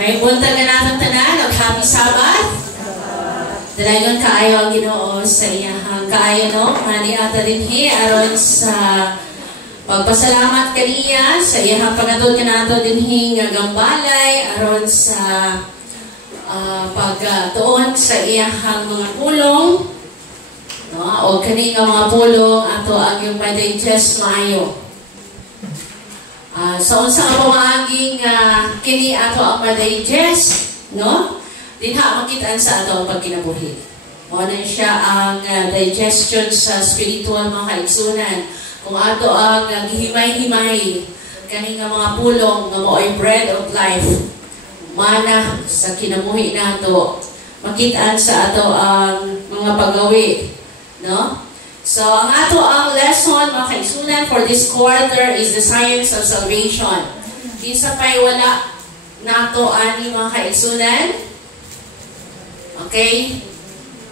May buntag na natin tanan, Happy Sabbath. Dalayon kaayo ang Ginoo sa iyang kaayo no, mani ata dinhi aron sa pagpasalamat kaniya sa iyang pagatuon kanato dinhi nga gambalay aron sa pagtuon sa iyang mga pulong no, o kani nga mga pulong ato ang yung ma-digest maayo. So unsa nga pamaaging kini ato ang ma-digest no? Dinha makitaan sa ato ang pagkinabuhi. Mao na siya ang digestion sa spiritual mga kaigsunan. Kung ato ang gihimay-himay kani nga mga pulong nga mao'y bread of life, mana sa kinabuhi nato, makitaan sa ato ang mga paggawi, no? So ang ato ang lesson mga kaigsunan for this quarter is the science of salvation. Kinsa pay wala nato ani mga kaigsunan? Okay?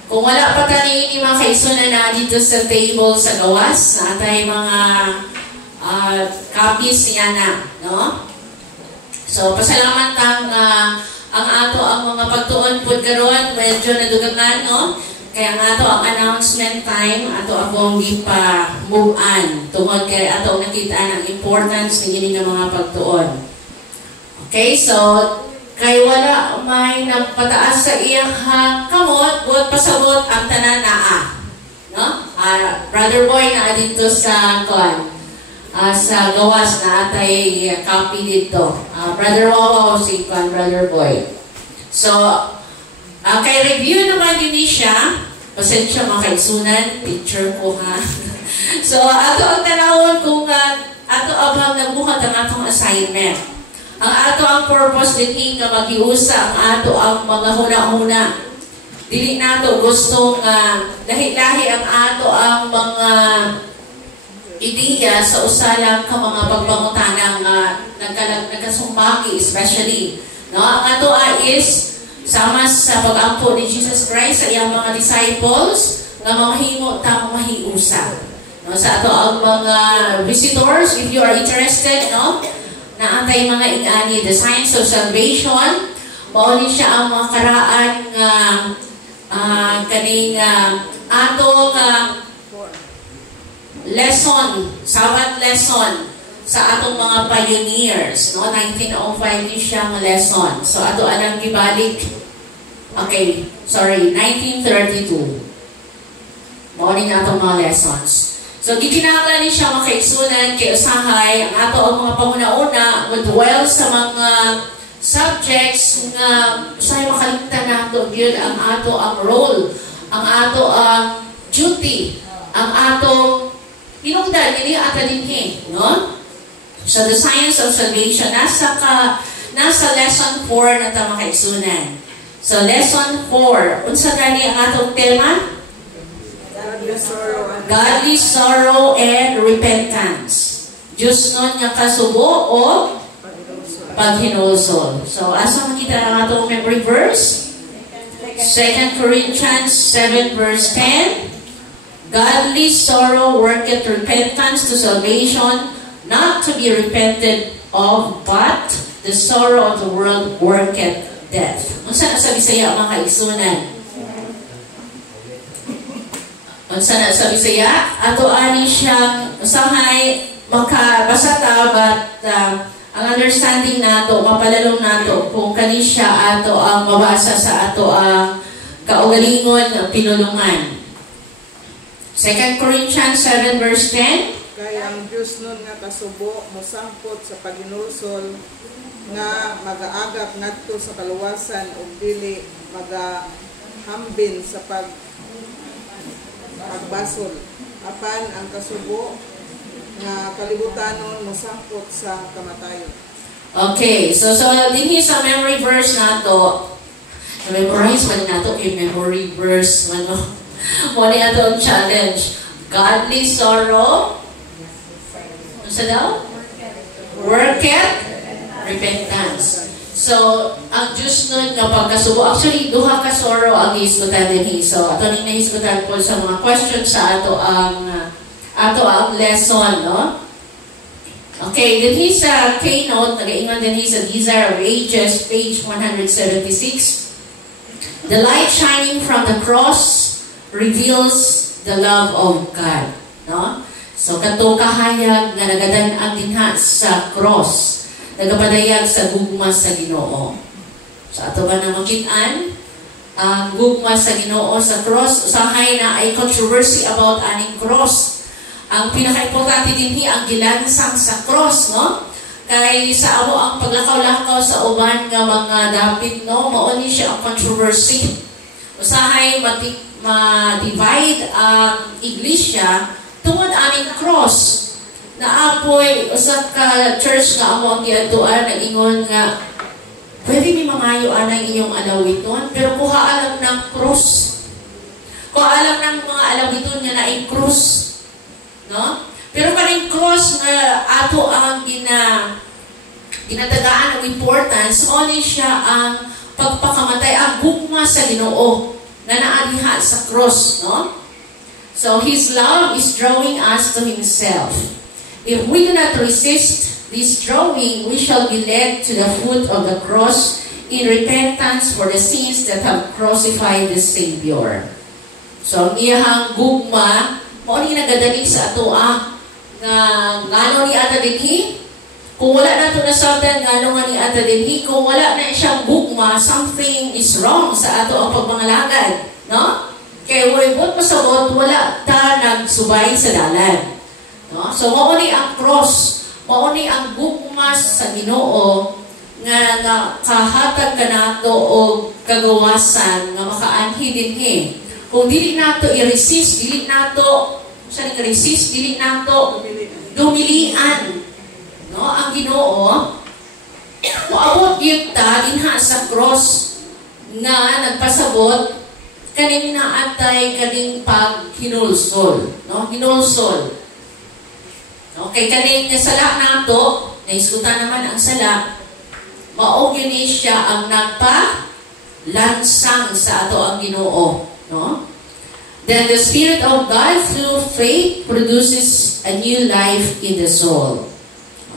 Kung wala pa tani ni mga kaigsunan na dito sa table sa gawas, natay mga copies niya na, no? So, pasalamat ang ato ang mga pagtuon po karon medyo nadugangan, no? Kaya ang ato ang announcement time, ato akong gipa move on. Tungod kay ato nakita ang importance ng gini nga mga pagtuon. Okay, so kay wala may nagpataas sa iyang kamot, buot pasabot ang tanan naa. No? Brother Boy na dito sa sa gawas na atay copy dito. Brother Wawaw si Brother Boy. So, kay review naman din siya, pasensya mga kaigsunan, picture ko ha. So, ato ang tanawon kung ato abang nagbuhat ang atong assignment. Ang ato ang purpose din nga magiusa ang ato ang mga huna-huna. Dili nato gustong lahi-lahi ang ato ang mga ideya sa usalang ka mga pagpangutanang nagkasumbagi especially. No? Ang ato is sama sa pag-ampo ni Jesus Christ sa iyang mga disciples nga mga himo ta mahiusa. No? Sa ato ang mga visitors, if you are interested, no? Na antay mga ingani, the science of salvation, mao ni siya ang mga karaan nga kaning atong lesson, Sabbath lesson sa atong mga pioneers, no? 1905 ni siya nga lesson. So ato anang gibalik. Okay, sorry, 1932. Mao ni atong mga lessons. So, gikinahanglan ni siya mga kaigsunan kay usahay ang ato ang mga panguna-una mag-dwell sa mga subjects nga usahay makalimtan nato yun ang ato ang role, ang ato ang duty, ang atong hinungdan, hindi ata dinhi, no? So, the science of salvation, nasa lesson 4 na ito mga kaigsunan. So, lesson 4, unsa gani ang atong tema? Godly sorrow and repentance. Diyos nun nga kasubo o paghinulsol. So, asa makita ang atong memory verse? 2 Corinthians 7 verse 10. Godly sorrow worketh repentance to salvation, not to be repented of, but the sorrow of the world worketh death. Unsa na sa Bisaya mga kaigsunan? Unsa na sa Bisaya, ato ani siyang usahay makabasa ta, but ang understanding nato, mapalalong nato kung kani siya ato ang mabasa sa ato ang kaugalingon pinulungan. 2 Corinthians 7 verse 10. Kaya ang Diyos nun nga kasubo mosangpot sa paghinulsol nga magaagap ngadto sa kaluwasan ug dili magahambin sa pagbasol, apan ang kasubo nga kalibutanon mosangpot sa kamatayon. Okay, so dinhi sa memory verse nato, memorize man nato yung memory verse ano. Mo ni ato ang challenge. Godly sorrow, ano sa daw? Worketh repentance. So, ang Diyos nun nga pagkasubo, actually, duha ka sorrow ang iisgutan din. So, ato ning naisgutan po sa mga questions sa ato ang lesson, no? Okay, then his keynote, nag-ingon din his Desire of Ages, page 176. The light shining from the cross reveals the love of God. No? So, kato kahayag nga nagadan-ang dinha sa cross, nagapadayag sa gugma sa Ginoo. So, ato ba na makitaan? Ang gugma sa Ginoo sa cross, usahay na ay controversy about aning cross. Ang pinaka-importante din ang gilansang sa cross, no? Kay sa amo ang paglakaw-lakaw sa uban nga mga dapit, no? Mao ni siya ang controversy. Usahay ma-divide ang iglesia tungod aning cross. Naapoy usa ka church nga amo ang giadtuan nag-ingon nga pwede mi mangayo anang inyong alawiton, pero kuha alam ng cross. Kuha alam ng mga alawiton nga naing cross. No? Pero kaning cross nga ato ang ginatagaan ng importance, only siya ang pagpakamatay, ang gugma sa Ginoo na naadiha sa cross, no? So his love is drawing us to himself. If we do not resist this drawing, we shall be led to the foot of the cross in repentance for the sins that have crucified the Savior. So ang iyahang gugma, mao ni nagadali sa atoa nga ngano ni ata dinhi. Kung wala na ito nasabdan ngano nga ni ata dinhi, kung wala na siyang gugma, something is wrong sa ato ang pagmangalagad, no? Kaya wala pasabot, wala ta nagsubay sa dalan, no? So mao ni ang cross, mao ni ang gugma sa Ginoo nga kahatag kanato og kagawasan nga makaanhi dinhi. Kung dili nato i-resist, dili nato resist, dili nato dumilian, no? Ang Ginoo moabot gyud ta dinha sa cross nga nagpasabot kaning naatay kaning paghinulsol, no? Hinulsol. Okay, kaning sala nato, naiskutan naman ang sala, mao gyud ni siya ang nagpa-lansang sa ato ang Ginoo, no? Then the Spirit of God through faith produces a new life in the soul.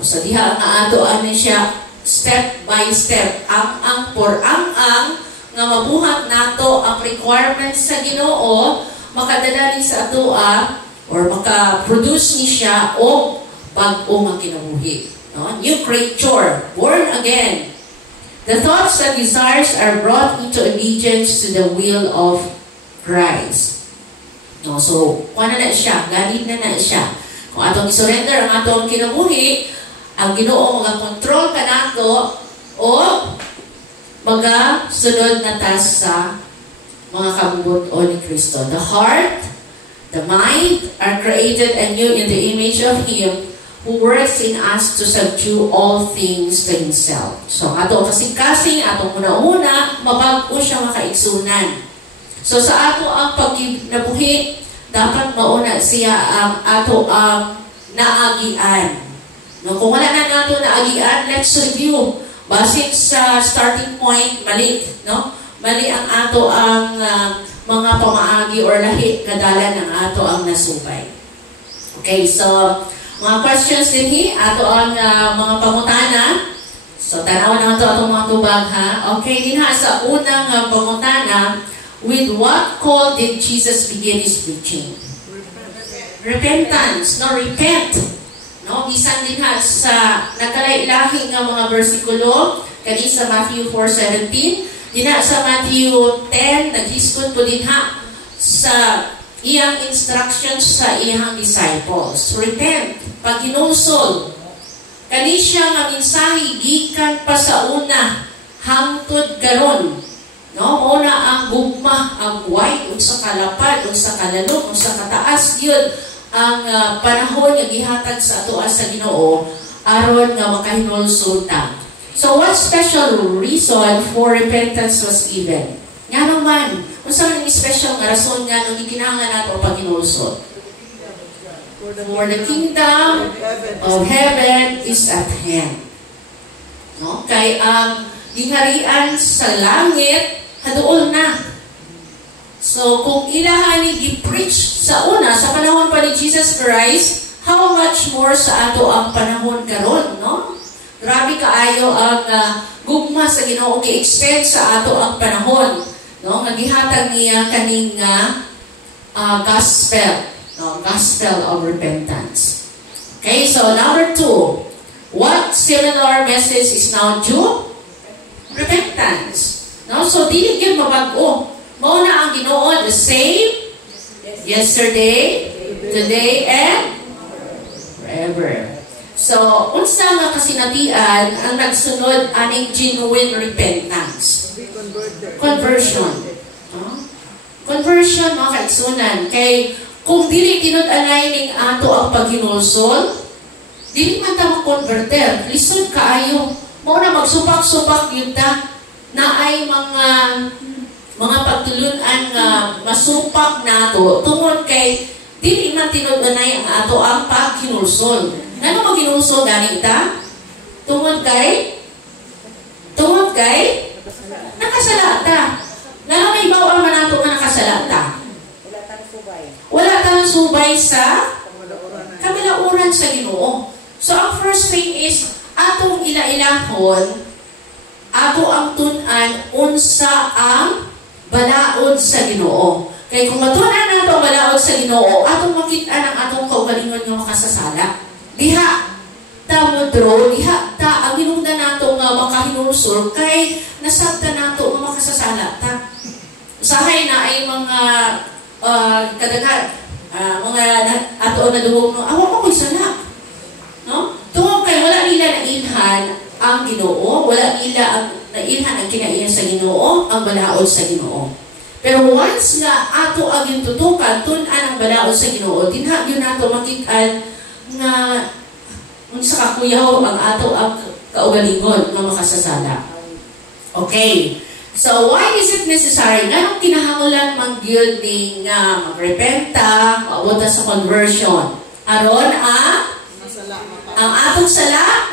So diha nga ato ani siya step by step, ang nga mabuhat nato ang requirements sa Ginoo, makadala ni sa atoa or maka-produce ni siya og bag-o nga kinabuhi, no? New creature, born again. The thoughts and desires are brought into obedience to the will of Christ. No, so, kung na siya, galid na siya. Kung atong i-surrender ang atong kinabuhi, ang Ginoo mag-control ka nato o mag-sunod na ta sa mga kabubuton ni Kristo. The heart, the mind are created anew in the image of Him who works in us to subdue all things to Himself. So, ato kasing-kasing, atong una-una, mabag-o siya makaigsunan. So sa ato ang pagkinabuhi, dapat mauna siya ang ato ang naagian. No, kung wala na nato naagian, let's review. Basin sa starting point, mali, no? Mali ang ato ang mga pamaagi or lahi kadalan ng ato ang nasubay. Okay, so mga questions din ato ang mga pangutana. So tanawan naman to atong mga tubag, ha? Okay, din ha sa unang pangutana, with what call did Jesus begin His preaching? Repentance. No, repent. No, bisan din ha sa nagkalailahi nga mga bersikulo kani sa Matthew 4:17, dina sa Matthew 10 naghiskot po din ha sa iyang instructions sa iyang disciples. Repent, paghinulsol. Kani siya nga mensahe gikan pa sa una hangtod karon. No, una ang gugma, ang white, sa kalapad, sa kalalong, sa kataas, yun ang panahon nga gihatag sa ato sa Ginoo aron nga makahinulsol ta. So what special reason for repentance was given? Nga naman, unsa man ang special nga rason nga nung gikinahanglan nato paghinulsol? For the kingdom of heaven is at hand. No, kay ang gingharian sa langit haduol na. So, kung ilahan ni i-preach sa una, sa panahon pa ni Jesus Christ, How much more sa ato ang panahon karon, no? Grabe kaayo ang gugma sa Ginoo gi-extend sa ato ang panahon, no? Nga gihatag niya kaning gospel, no? Gospel of repentance. Okay, so number 2, what similar message is now due? Repentance. No? So dili gyud mabag-o. Mao na ang Ginoo the same yesterday, today, and forever. So, unsa nga kasinatian ang nagsunod aning genuine repentance? Conversion. Conversion, mga kaigsunan. Kay, kung dili tinud-anay ning ato ang paghinulsol, dili man ta mag-converter. Lisod kaayo. Mao na magsupak-supak yun ta na ay mga pagtulunan nga masupak nato tungod kay dili man tinud-anay ang ato ang paghinulsol. Ngano maghinulsol gani ta? Tungod kay nakasala ta. Ngano may bawal man nato nga nakasala ta? Wala tang subay sa kamalauran sa Ginoo. So ang first thing is atong ila-ilahon ato ang tun-an unsa ang balaod sa Ginoo. Kaya kung matunan nato ang balaod sa Ginoo, atong makita ang atong kaugalingon nga makasasala. Diha ta modro, diha ta ang hinungdan nato nga makahinulsol kay nasabta nato nga makasasala ta. Usahay na ay mga kadaghan mga ato na duhong no, awa ko sala. No? Tungod kay wala nila nailhan ang Ginoo, wala nila ang nailhan ang kinaiya sa Ginoo, ang balaod sa Ginoo. Pero once nga ato ang tutukan tun-an ang balaod sa Ginoo, dinha gyud nato makit-an nga unsa ka kuyaw ang ato ang kaugalingon nga makasasala. Okay. So why is it necessary? Nganong kinahanglan man gyud ni nga magrepenta, maabot sa conversion? Aron ang atong sala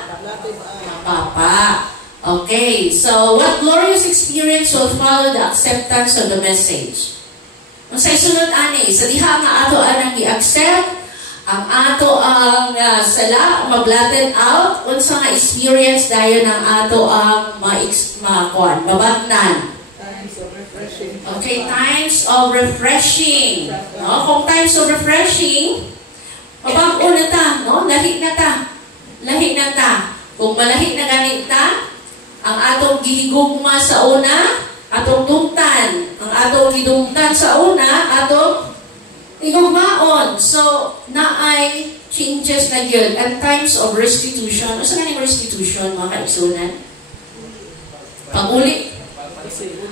mapapa. Okay, so what glorious experience will follow the acceptance of the message? Unsay sunod ani sa diha nga ato anang i-accept ang ato ang sala mablated out, unsa nga experience dayon ang ato ang mabatnan. Okay, times of refreshing. No, kung times of refreshing, mabag-o na ta, no? Lahi na ta. Kung malahi na ganit ta, ang atong gihigugma sa una, atong dungtan. Ang atong gidungtan sa una, atong igugmaon. So, naay changes na yun. And times of restitution. Asa nga yung restitution, mga kaigsunan?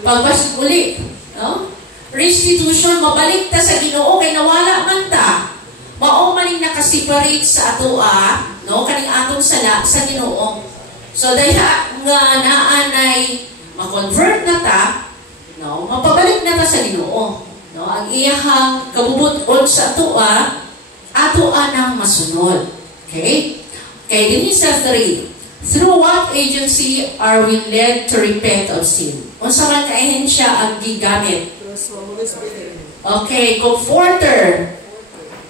Pagbasig-uli. No? Restitution, mabalik ta sa Ginoo kay nawala man ta. Mao maning nakaseparate sa atoa, no? Kaning atong sala sa Ginoo. So, dahil nga naanay ma-convert na ta, no? Mapabalik na ta sa Ginoo. No, ang iyahang kabubuton sa atoa, atoa nang masunod. Okay? Okay, din sa 3. Through what agency are we led to repent of sin? Unsa man kaahensya ang gigamit? Okay, comforter.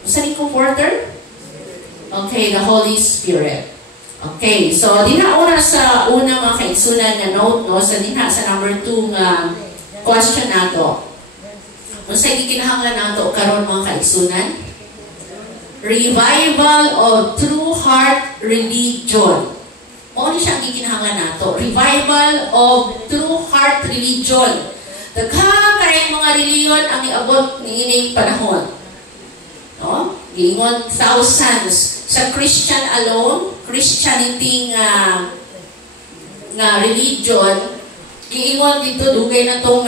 Unsa ni comforter? Okay, the Holy Spirit. Okay, so dinauna sa una mga kaigsunan na note, no, sa dinha sa number 2 nga question nato. Unsay gikinahanglan nato karon mga kaigsunan? Revival of true heart religion. Mao ni siya ang gikinahanglan nato. Revival of true heart religion. Daghang kay mga reliyon ang iabot niining panahon. No? Giingon thousands sa Christian alone, Christianity nga religion. Giingon dito, dugay na itong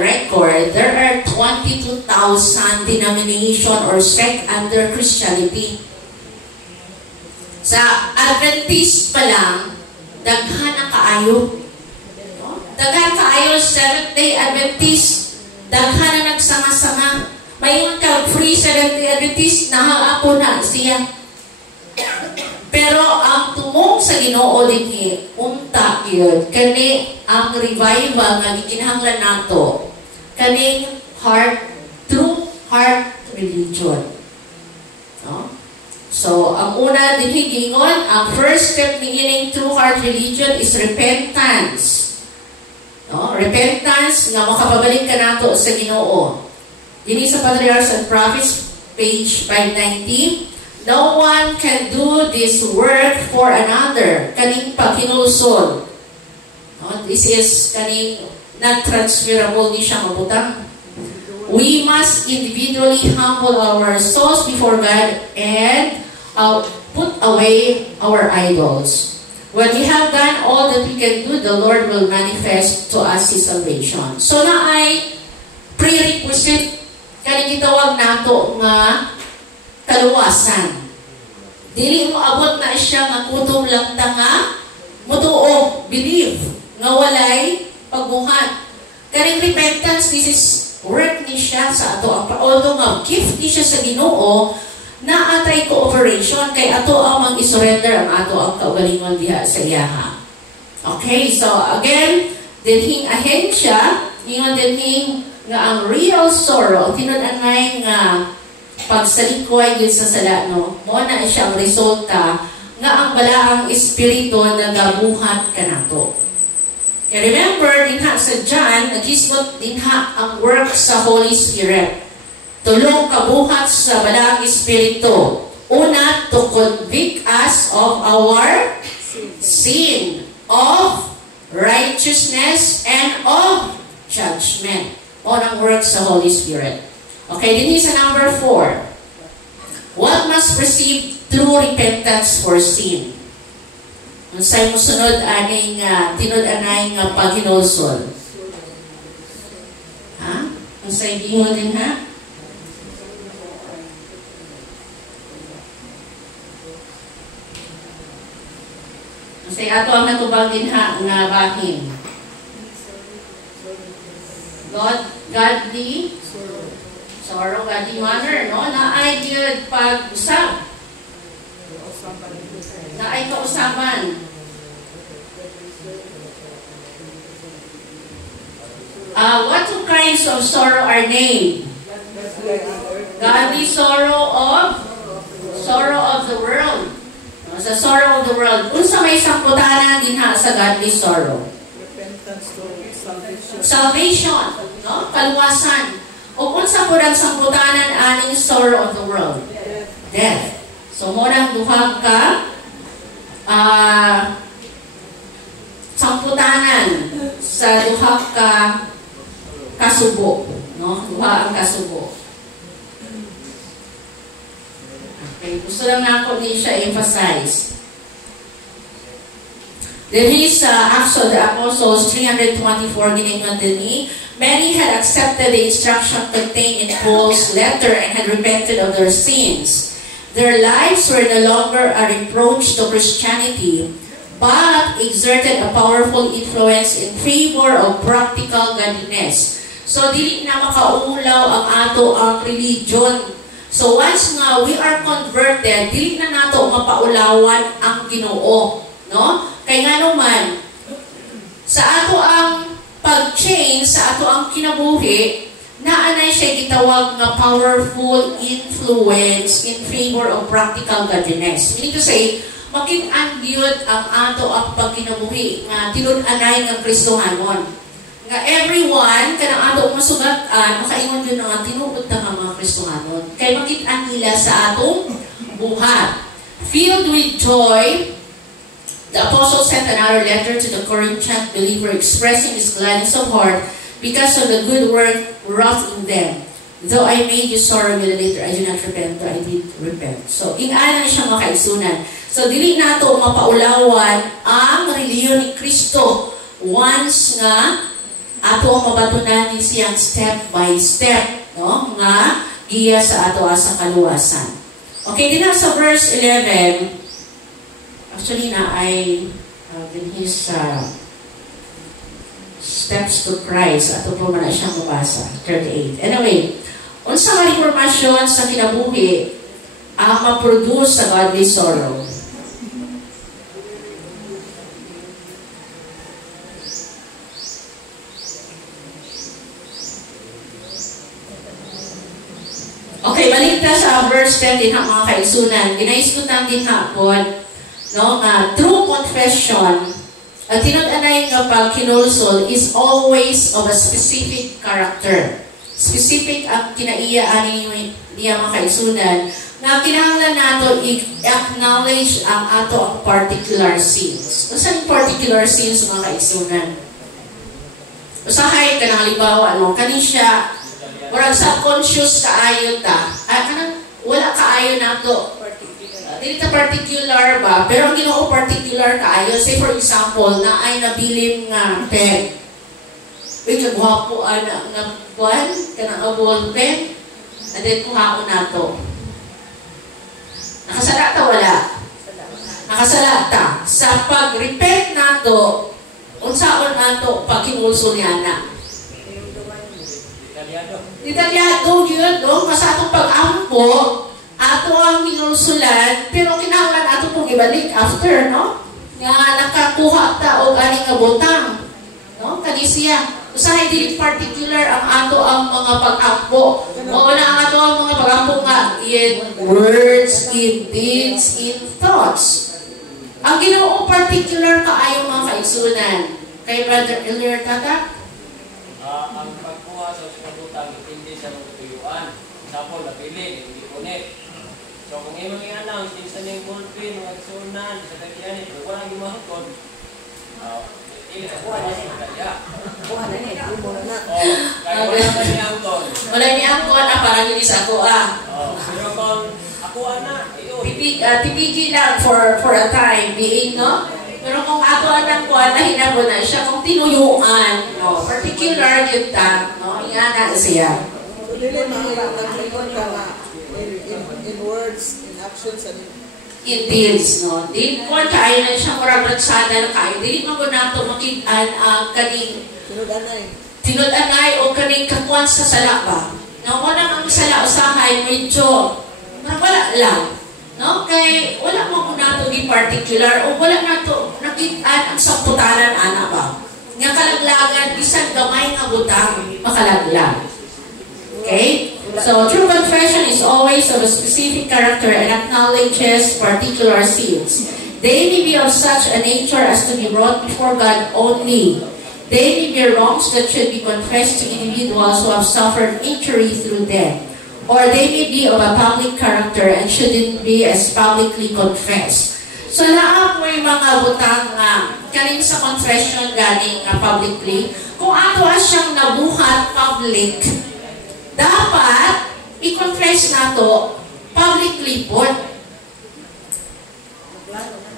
record, there are 22,000 denomination or sect under Christianity. Sa Adventist pa lang, daghan ang kaayo. No? Daghan kaayo, Seventh-day Adventist, daghan na nagsama-sama. Mayon ka, free Seventh-day Adventist, nahaapo na siya. Pero ang tumong sa Ginoo dinhi unta gyud kani ang revival nga gikinahanglan nato kaning true heart religion. No? So, ang una din higingon, ang first step beginning true heart religion is repentance. No? Repentance nga makapabalik ka nato sa Ginoo. Dini sa Patriarchs and Prophets, page 590, no one can do this work for another. Kaning paghinulsol. No? This is kaning non-transferable ni siya mabutang. We must individually humble our souls before God and put away our idols. When we have done all that we can do, the Lord will manifest to us His salvation. So na ay prerequisite kaning gitawag nato nga kaluwasan. Dili mo abot na siya nga kutom lang ta nga mutuo, believe nga walay pagbuhat. Kaning repentance, this is work ni siya sa ato. Although nga gift ni siya sa Ginoo, na atay cooperation kay ato ang mag-surrender ang ato ang kaugalingon diha sa iyaha. Okay, so again, dinhing ahensya, ingon dinhing nga ang real sorrow, tinud-anay nga pagsalikoy yun sa sala, no? Mo na siya ang resulta nga ang balaang espiritu nagabuhat kanato. Remember, dinha sa John, nagisgot dinha ang work sa Holy Spirit. Tulong kabuhat sa balaang espiritu. Una, to convict us of our sin, of righteousness, and of judgment. Unang work sa Holy Spirit. Okay, din sa number 4. What must proceed through repentance for sin? Unsay mo sunod aning tinud-anay nga paghinulsol? Ha? Unsay gingon din ha? Unsay ato ang natubang din ha nga bahin? Godly sorrow, godly manner, no? Naay gyud pag-usab. Naay kausaban. What two kinds of sorrow are named? Godly sorrow of the world. Sa sorrow of the world. Unsa may samputanan dinha sa godly sorrow? Repentance to salvation. Salvation, no? Kaluwasan. O unsa pud ang samputanan aning sorrow of the world? Death. So mo nang duha ka samputanan sa duha ka kasubo, no? Duha ang kasubo. Okay, gusto lang nako ni siya emphasize. There is Acts of the Apostles 324 giningon dinhi. Many had accepted the instruction contained in Paul's letter and had repented of their sins. Their lives were no longer a reproach to Christianity, but exerted a powerful influence in favor of practical godliness. So, dili na makaulaw ang ato ang religion. So, once nga we are converted, dili na nato mapaulawan ang Ginoo. No? Kaya nga naman, sa ato ang pag-change, sa ato ang kinabuhi, naanay siya gitawag na powerful influence in favor of practical godliness. Meaning to say, makit-an gyud ang ato ang pagkinabuhi nga tinud-anay ng Kristohanon. Nga everyone, kanang ato masugat-an, makaingon yun nga tinuod na nga mga Kristohanon. Kaya makit-an nila sa atong buhat. Filled with joy, the apostle sent another letter to the Corinthian believer expressing his gladness of heart because of the good work wrought in them. Though I made you sorrow with a later, I do not repent, though I did repent. So, ing-ana siya makaisunan. So, dili nato mapaulawan ang reliyon ni Kristo once nga ato ang mabatunan ni siyang step by step, no? Nga giya sa ato sa kaluwasan. Okay, din sa verse 11, actually na ay in his steps to Christ. Ato po man na siyang mabasa. 38. Anyway, unsa nga reformasyon sa kinabuhi ang ma-produce sa godly sorrow? Okay, balik na sa verse verse 10 din ha, mga kaigsunan. Ginaiskutan din ha po, no, nga true confession, at tinud-anay nga pag kinulsol is always of a specific character. Specific ang kinaiya ani niya mga kaigsunan, nga kinahanglan nato i-acknowledge ang ato ang particular sins. Saan particular sins mga kaigsunan? Usahay ka ng halimbawa, no? Kanin siya, warang subconscious kaayo ta. Wala kaayo na to. Dili ta particular ba? Pero ang Ginoo particular kaayo. Say for example, na ay nabilim nga pen. Uy, kagwapo nga buwan, kanang abol pen. And then kuhaon na to. Nakasala ta wala? Nakasala ta. Sa pag-repent na to, unsaon ato pag kinulso niya na? Detalyado yun, no? Mas atong pag-ampo, ato ang kinulsulan, pero kinahanglan ato pong ibalik after, no? Nga nakakuha ta o aning nga butang, no? Kanisya. Usahay dili particular ang ato ang mga pag-ampo. Mao na ang ato ang mga pag-ampo nga in words, in deeds, in thoughts. Ang Ginoo particular kaayong mga kaigsunan. Kay Brother Elier Tata? Ang pagkuha sa pagkutang hindi sa matutuyuan. Example, napili, hindi punit. So kung imong i-announce, isa na yung ballpen, mga kaigsunan, sa kagyan, ito, walang imahukod. Kuha na niya. Kuha na niya. Kaya wala na niya angkon. Wala niya angkon na para nyo sa ako Pero kung ako na, tipigi lang for a time being, no? Pero kung ato anang kuha na hinabo na siya, kung tinuyuan, no? Particular yun ta, no? Ingana siya. So, dili nag-record ka na in words, in actions, and in deeds, no? Di ko kayo na siya murabratsada na kayo. Dili mo na ito makitaan ang kaning tinud-anay o kaning kakuan sa sala ba? No? Wala ang sala usahay, medyo wala lang. No? Kay wala mo na ito in particular o wala na ito nakitaan ang samputalan ana ba? Nga kalaglagan, isang gamay nga butang makalaglag. Okay? So, true confession is always of a specific character and acknowledges particular sins. They may be of such a nature as to be brought before God only. They may be wrongs that should be confessed to individuals who have suffered injury through them. Or they may be of a public character and shouldn't be as publicly confessed. So, laang may mga butang kaning sa confession ganing publicly, kung ato siyang nabuhat public, dapat i-confess na to publicly po.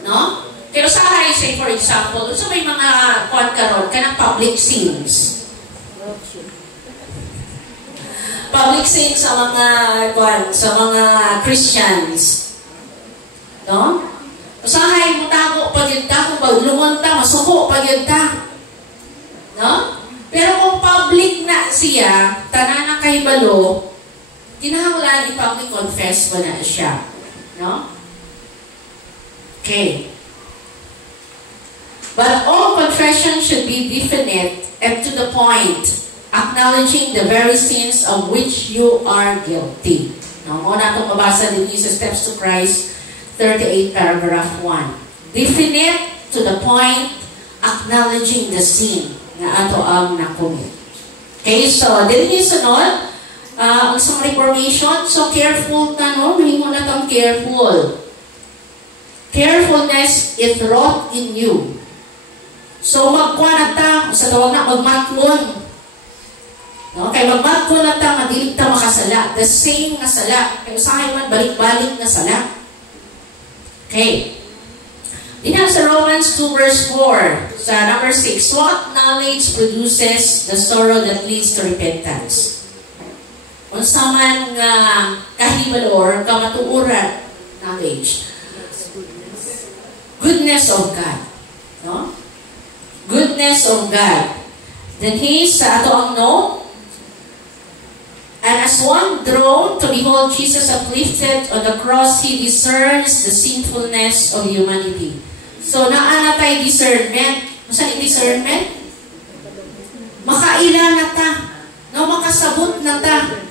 No? Pero sa hay, say for example, so may mga kuwan karon kanang public sins. Public sins sa mga kuwan, sa mga Christians. No? Sa hay, mutago pag yun ta, kung paglungon ta, masuko pag yun ta. No? Pero kung public na siya, tanan na kahibalo, kinahanglan i-public confess mo na siya. No? Okay. But all confession should be definite and to the point, acknowledging the very sins of which you are guilty. No? Muna itong mabasa din sa Steps to Christ, 38 paragraph 1. Definite to the point, acknowledging the sin na ato ang nakumit. Okay, so dili ni sunod ang isang reformation. So careful ta, no? Mahimo na tang careful. Carefulness is wrought in you. So magkuha na ta, sa tawag na magmatkon. No? Kay magmatkon na ta, madili ta makasala. The same na sala. Kaya usahay man balik-balik na sala. Okay. Dina sa Romans 2 verse 4, sa number 6, what knowledge produces the sorrow that leads to repentance? Unsa man nga kahibalo or kamatuoran knowledge? Goodness of God. No? Goodness of God. Then he sa ato ang no, and as one drawn to behold Jesus uplifted on the cross, he discerns the sinfulness of humanity. So, naana tayo discernment. Saan yung discernment? Makaila na ta. No, makasabot na ta.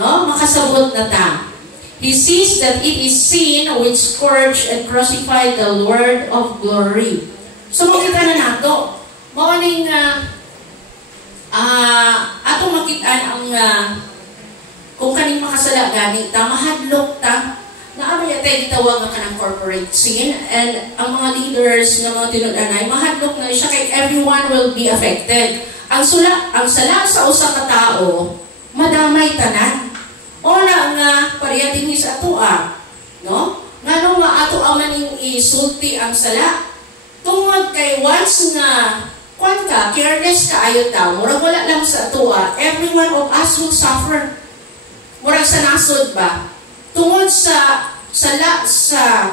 No, makasabot na ta. He sees that it is sin which scourged and crucified the Lord of glory. So makita na nato. Mawaling ato makitaan ang kung kaning makasala gani ta, mahadlok ta, naamay atay gitawag nga kanang corporate sin, and ang mga leaders nga mga tinud-anay, mahadlok na siya kay everyone will be affected. Ang sala sa usa ka tao, madamay tanan. Ona nga pareha dinhi sa atoa, no? Ngano nga ato amaning isulti ang sala? Tungod kay once nga kwan ka, careless ka ayo ta, murag wala lang sa atoa, every one of us will suffer. Murag sa nasod ba? Tungod sa sala sa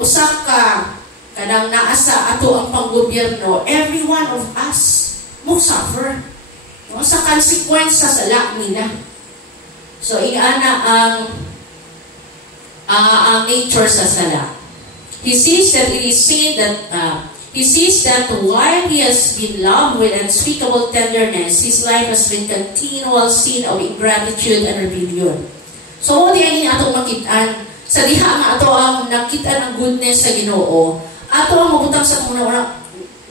usa ka kanang naa sa ato ang panggobyerno, every one of us mo suffer. No? Sa consequence sa sala nila. So, iana ang nature sa sala. He sees that it is sin that he sees that while he has been loved with unspeakable tenderness, his life has been continual sin of ingratitude and rebellion. So, di ay atong makitaan. Sa diha nga ato ang nakitaan ang goodness sa Ginoo. Ato ang mabutang sa muna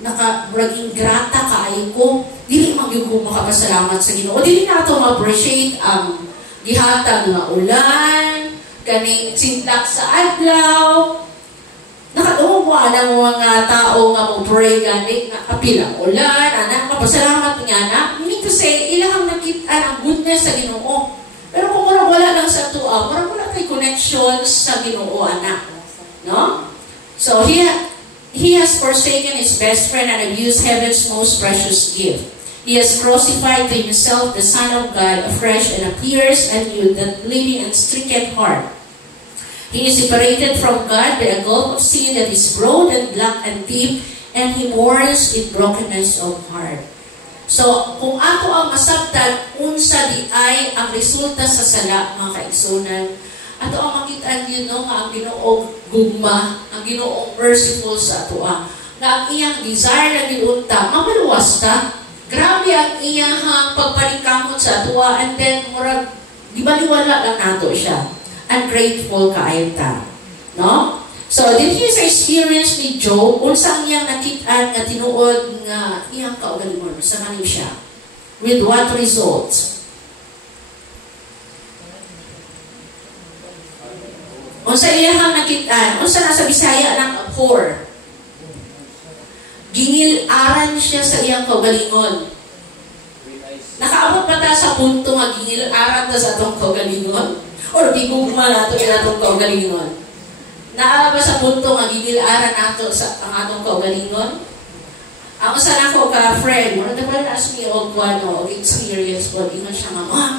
naka-brag ingrata kaayo ko. Dili magyud ko makapasalamat sa Ginoo. Dili na ato ma-appreciate ang gihatag nga ulan, kaning sintak sa adlaw. Nakatuwa ng mga tao nga mo-pray gani nga kapila ulan, anak, mapasalamat nga na. Meaning to say, ilang nakitaan ang goodness sa Ginoo. Pero kung wala lang sa tuwa, wala kay connection sa Ginoo, anak. No? So, he has forsaken his best friend and abused heaven's most precious gift. He has crucified to himself the Son of God afresh and appears anew that living and stricken heart. He is separated from God by a gulf of sin that is broad and black and deep, and he mourns in brokenness of heart. So, kung ato ang masabtan, unsa di ay ang resulta sa sala, mga kaigsunan, ato ang makita niyo nga ang Ginoo gugma, ang Ginoo merciful sa ato na ang iyang desire na ginunta, mamaluwas ta. Grabe ang iyang pagpalikamot sa ato and then murag gibaliwala lang nato siya. Ungrateful kaayo ta. No? So, did his experience ni Job, unsa ang iyang nakitaan nga tinuod nga iyang kaugalingon sa manim siya? With what results? Unsa iyang nakitaan? Unsa nasa Bisaya ng abhor? Gingil-aran siya sa iyang kaugalingon. Nakaabot ba ta sa punto nga gingil-aran ta sa atong kaugalingon? O bigugma nato kinatong kaugalingon? Naaba sa punto nga gingil-aran nato sa ang atong kaugalingon? Ang usa nako ka friend, muna na as me og kuano, experience ko, ingon siya nga, ma'am,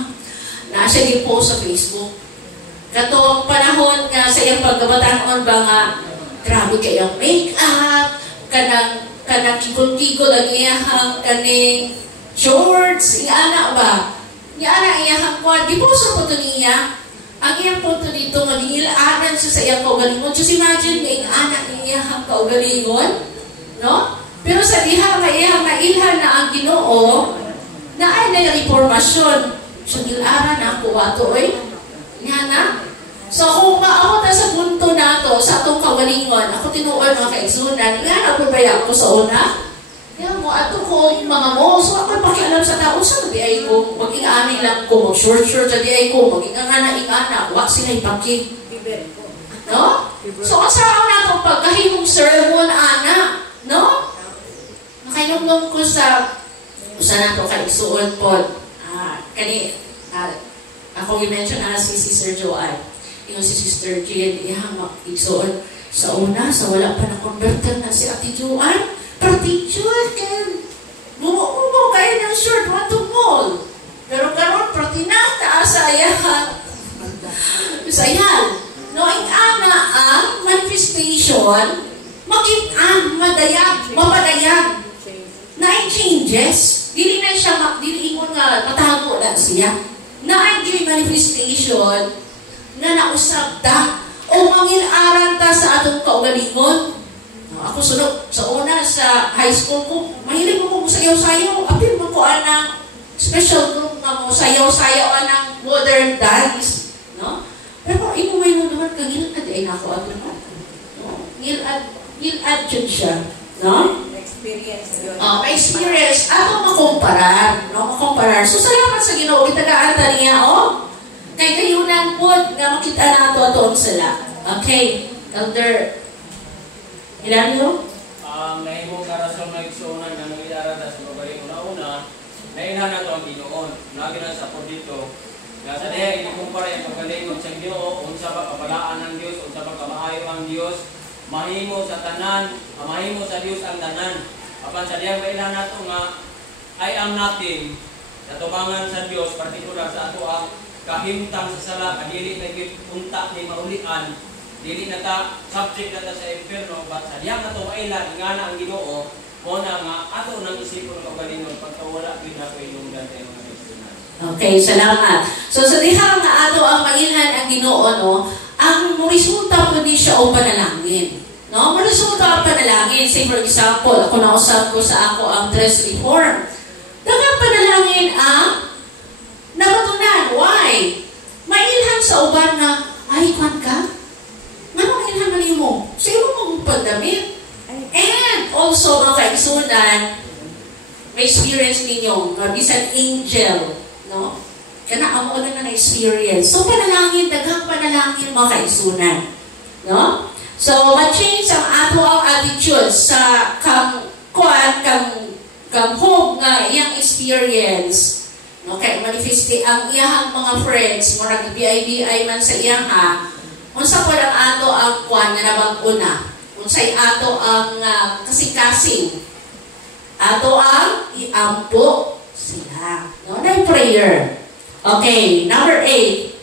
na siya gi-post sa Facebook. Katong panahon nga sa iyang pagkabataon ba nga, grabe kayong make-up, kanang kikol-kikol ang iyahang kaning shorts, iana ba? Iana iyahang kuwan, gi-post po ito niya. Ang iyang punto dito, mag-iilaan siya sa iyang kaugalingon. Just imagine nga iyana iyahang kaugalingon, no? Pero sa diha nga iyang nailhan na ang Ginoo, na ay na yung impormasyon. So, gilaran na ako ato, Nga na? So, kung maabot na sa punto na to, sa atong kaugalingon, ako tinuon mga kaigsunan, nga na po ba ako sa una? Yan mo, ato ko yung mga mo. So, ako pakialam sa tao, sa di ay ko, mag-ingani lang ko, mag-short-short, di ay ko, mag-ingana, wak sila ipakig. No? So, asawa na itong pagkahimong sermon, ana. No? Nakayunglong ko sa na ito kaigsuon po. Ako i-mention na si Sister Joanne. Yung si Sister Jill, ihang igsuon. Sa una, sa wala pa na-convertan na si Ate Joanne, Partitude kan bumubo kayo ng short watong mall. Pero karon protinata sa ayahan. Sayang. Noing ana ang manifestation, makitaan, madayag, mapadayag. Na changes. Dili na siya, dili mo nga matago na siya. Na manifestation na nausap ta o mangil-aran ta sa atong kaugalingon. Ako sunod, sa una, sa high school ko, mahilig mo sayaw-sayaw. Apil mo ko anang special group nga mo, sayaw-sayaw anang modern dance. No? Pero naman kagilad, ay nako, ano naman. Gilad yun siya. No? Experience yun. May experience. Ako makumparar. No? Makumparar. So, salamat sa Ginoo. Itagaan niya, kay kayunan po nga makita na ito sila. Okay. Elder, ilan yun? Nahimong karasyon na igsuunan na nangyayara sa pagbaling una-una, nailhan na ito ang Ginoon. Lagi na sa po dito. Kaya sa diya, inikumpara yung pagkalingon sa Ginoo, unsa ba kabalaan ng Diyos, unsa ba kamaayo ang Diyos, mahimo sa tanan, mahimo sa Diyos ang tanan. Apan sa diya, mailhan na ito nga, I am nothing. Natubangan sa Diyos, partikular sa ato ang kahimtang sa sala, kadili na punta ni maulian, dili na ta subject na ta sa inferno, but sa diya nga ito mailan, nga na ang Ginoo, mo na nga ato nang isipon kaugalingon, pagkawala pinapilunggan tayo mga Kristiyanan. Okay, salamat. So sa diha nga ato ang mailhan ang Ginoo, no, ang resulta po ni siya o panalangin. No, resulta ang panalangin. Say for example, ako nausap ko sa ako ang dress reform. Dagang panalangin ang nabatunan. Why? Mailhan sa uban na, ay, kwan ka? Anong mailhan na mo? Sa iyo mong pandamit. And also, mga kaigsunan, may experience ninyo, bisan angel, no? Kana amo na na-experience. So, panalangin, dagang panalangin, mga kaigsunan. No? So, ma-change ang ato ang attitude sa kang hope nga iyang experience. No? Kaya manifesti ang iyahang mga friends, murag BI man sa iyaha, unsa po lang ato ang kwan na nabag-una. Unsay ato ang kasing-kasing. Ato ang iampo sila. No? Na prayer. Okay, number 8.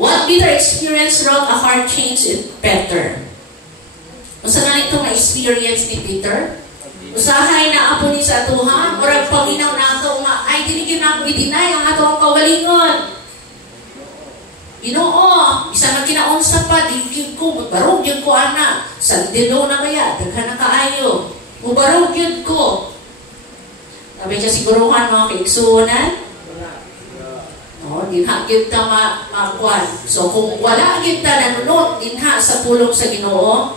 What bitter experience wrought a heart change in Peter? Unsa na itong na-experience ni Peter? Usahay na apo ni sa atuhan, murag paminaw na ato nga, ay dinigin na ako i-deny ang ato ang kawalingon. Ginoo, isa na kinaunsa pa, digig ko, mubarog yun ko anak. Sandilo na kaya, daghan na kaayo. Mubarog yun ko. Sabi siya siguruhan mga kaigsunan. No, dinha gyud ta makuan. So kung wala gyud ta nanunod dinha sa pulong sa Ginoo,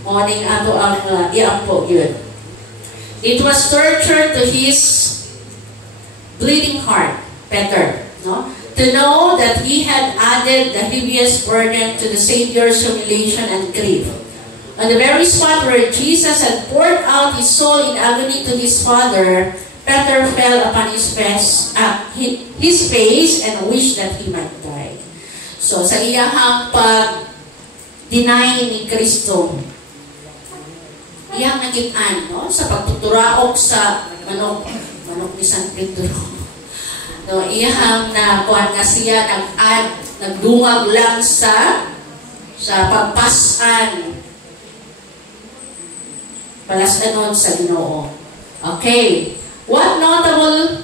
morning ato ang iampo gyud. It was torture to his bleeding heart, Peter, no? To know that he had added the heaviest burden to the Savior's humiliation and grief. On the very spot where Jesus had poured out his soul in agony to his Father, Peter fell upon his face and wished that he might die. So, sa iyahang pag-deny ni Kristo, iyang nakitaan, no? Sa pagtuturaok sa manok ni San Pedro. No, iyahang na kuhan nga siya nagdungag lang sa pagpasan palastanon sa Ginoo. Okay. What notable?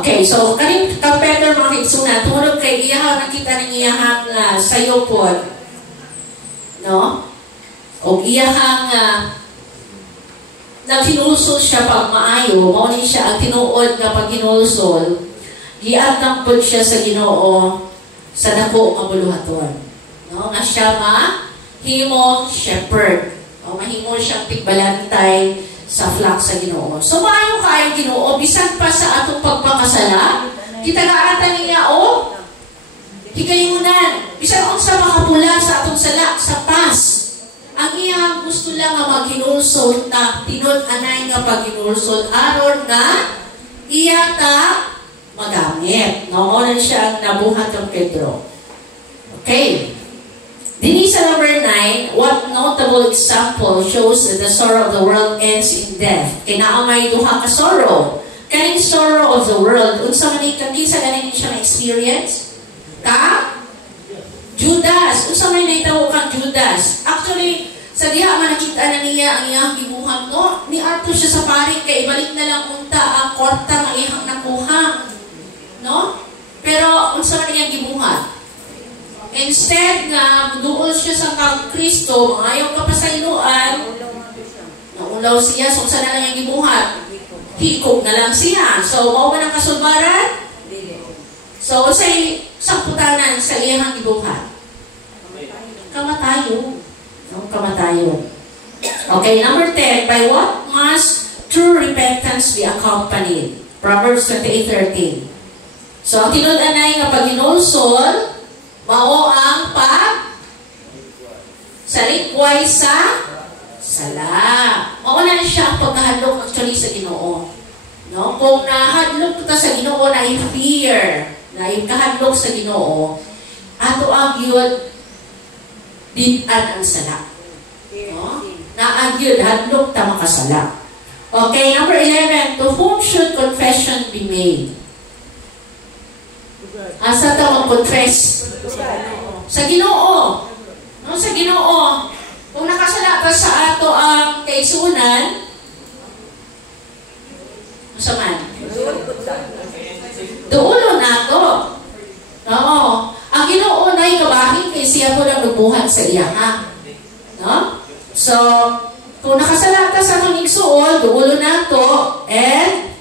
Okay, so kanin ka Peter mga kaigsunan, tulog kay iyahang nakita ng iyahang sayo po, no? O iyahang naghinulsol siya pag maayo, maunin siya ang tinuod na pag hinulsol, giatang po siya sa Ginoo sa dako nga buluhaton. No? Nga siya mahimong shepherd. O mahimo siyang tigbalantay sa flock sa Ginoo. So maayo kaayong Ginoo, bisan pa sa atong pagpakasala, kita kaatan niya, higayunan, bisan unsa makapula sa atong sala, sa pas. Ang iyang gusto lang nga maghinulsol ta, tinod-anay nga paghinulsol, aron nga iya ta magamit. Noonan siya ang nabuhat ng Pedro. Okay. Dini sa number 9, what notable example shows that the sorrow of the world ends in death? Kinaamay duha ka sorrow. Kaning sorrow of the world, unsa man kanisa ganin siya na-experience? Judas. Unsa may naitawo kang Judas? Actually, sa diha man nakita na niya ang iyang gibuhat, no? Ni Arthur siya sa paring kay ibalik na lang unta ang kwarta nga iyang nakuha. No? Pero unsa man iyang gibuhat? Instead nga, duol siya sa kang Kristo, ngayong kapasayloan, naulaw siya, so saan na lang yung gibuhat? Hikog na lang siya. So, mao man ang kasulbaran? So, sa putanan, sa iyang gibuhat. Kamatayon. No? Kamatayon. Okay, number 10. By what must true repentance be accompanied? Proverbs 28:13. So, ang tinud-an ay nga pag hinulsol, mao ang salikway sa sala. Mao na siya ang pagkahadlok actually sa Ginoo. No? Kung nahadlok ta sa Ginoo na fear, na kahadlok sa Ginoo, ato ang yun din-an ang sala. No? Na ang yun hadlok ta makasala. Okay, number 11. To whom should confession be made? Asa ta mag-confess? Sa Ginoo. No, sa Ginoo. Kung nakasala pa sa ato ang kaigsuunan, sa man? Duulo na to. Oo. Ang Ginoo na'y kabahin kay siya po lang lubuhan sa iya, ha? No? So, kung nakasala ka sa atong igsuon, duulo na to, and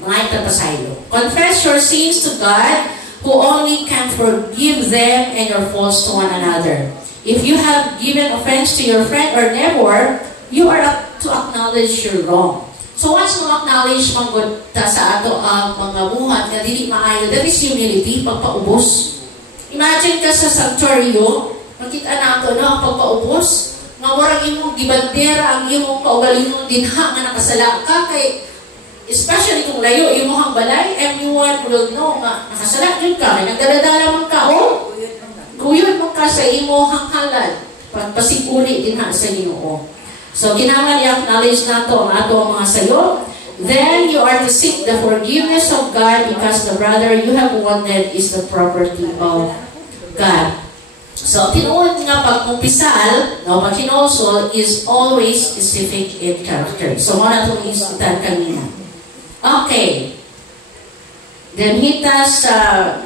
mga itapasayo. Confess your sins to God, who only can forgive them and your faults to one another. If you have given offense to your friend or neighbor, you are to acknowledge your wrong. So once mo acknowledge manggod ta sa ato ang mga buhat nga dili maayo, that is humility, pagpaubos. Imagine ka sa sanctuaryo, makita nato no, ang pagpaubos, nga warang imong gibandera ang imong kaugalingon dinha nga nakasala ka kay especially kung layo imong balay, everyone will know nga nakasala jud ka, nagdala-dala man ka o guyod mo ka sa imong hanghalan, pagpasiguri dinha sa Ginoo. So, kinahanglan i-acknowledge nato ang ato mga sayo. Then, you are to seek the forgiveness of God because the brother you have wounded is the property of God. So, tinuod nga pag-umpisal, no, pag-hinulsol is always specific in character. So, muna itong isutan kanina. Okay. Then, hit us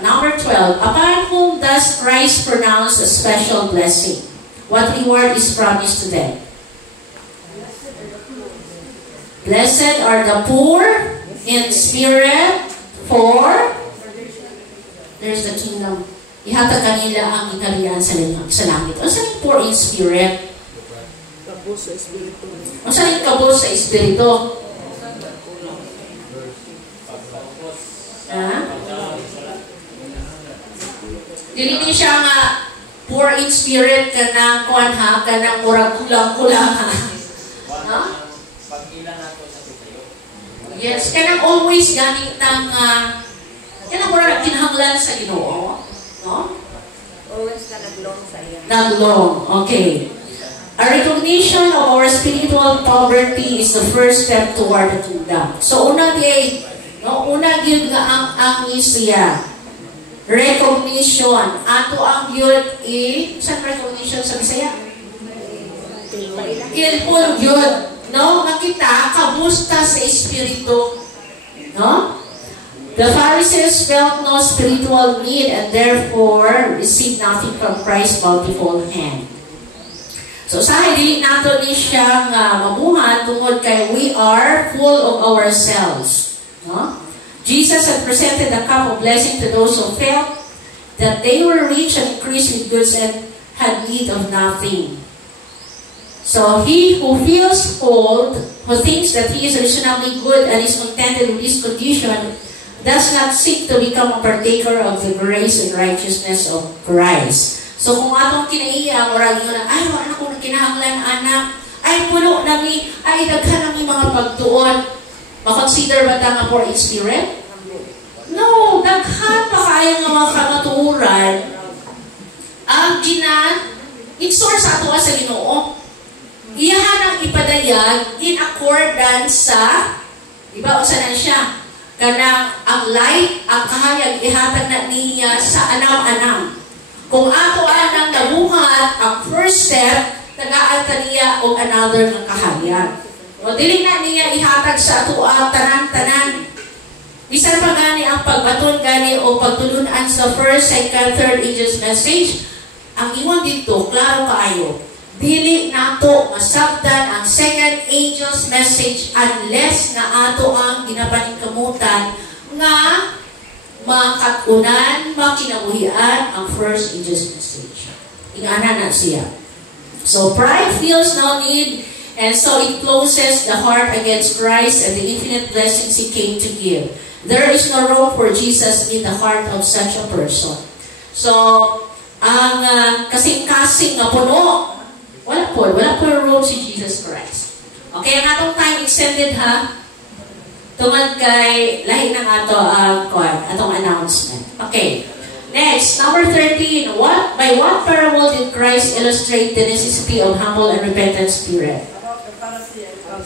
number 12. Upon whom does Christ pronounce a special blessing? What reward is promised to them? Blessed are the poor in spirit, for there's the kingdom. Ihatag kanila ang inariyan sa langit. Ano saan yung poor in spirit? Kabos sa espiritu. Ano saan yung kabos sa espiritu? Dili siya nga poor in spirit ka ng kuhan ha, ka ng murag kulang-kulang ha. No? Yes, kanang always ganit ng kanang mura kinahanglan sa Ginoo, no? Always na naglong sa iya. Naglong, okay. A recognition of our spiritual poverty is the first step toward the kingdom. So una di, no, una gyud nga ang isya. Recognition. Ato ang yun sa recognition sa Bisaya? Ilful yun. No, makita, kabusta sa espiritu. No? The Pharisees felt no spiritual need and therefore received nothing from Christ's bountiful hand. So, sa dili nato ni siya mabuhat tungod kay we are full of ourselves. No? Jesus had presented a cup of blessing to those who felt that they were rich and increased with goods and had need of nothing. So, he who feels full, who thinks that he is reasonably good and is contented with his condition, does not seek to become a partaker of the grace and righteousness of Christ. So, kung atong kinaiya, marag yun na, ay, wala ko na kinahanglan, anak, ay, puno nami, ay, daghan nami mga pagtuon. Makonsider ba ta nga poor in spirit? No, daghan pa kayo nga mga kamatuuran ang in-store sa ato sa Ginoo. Iyahan ang ipadayag in accordance sa, diba, usa na siya, kanang ang light, ang kahayag, ihatag na niya sa anam-anam. Kung ato anang nabuhat, ang first step, tagaan niya o another ng kahayag. O dili na niya ihatag sa ato ang tanan-tanan. Bisan pa gani ang pagbaton gani o pagtulunan sa first, second, third angel's message, ang iwan dito, klaro kaayo. Dili nato masabtan ang second angel's message unless na ato ang ginapaningkamutan nga makatunan, makinabuhian ang first ages message. Ingana na siya. So pride feels no need, and so it closes the heart against Christ and the infinite blessings He came to give. There is no room for Jesus in the heart of such a person. So, ang kasing-kasing na puno, wala po room si Jesus Christ. Okay, ang atong time extended ha, tungod kay lahi ng atong announcement. Okay, next, number 13, by what parable did Christ illustrate the necessity of humble and repentant spirit?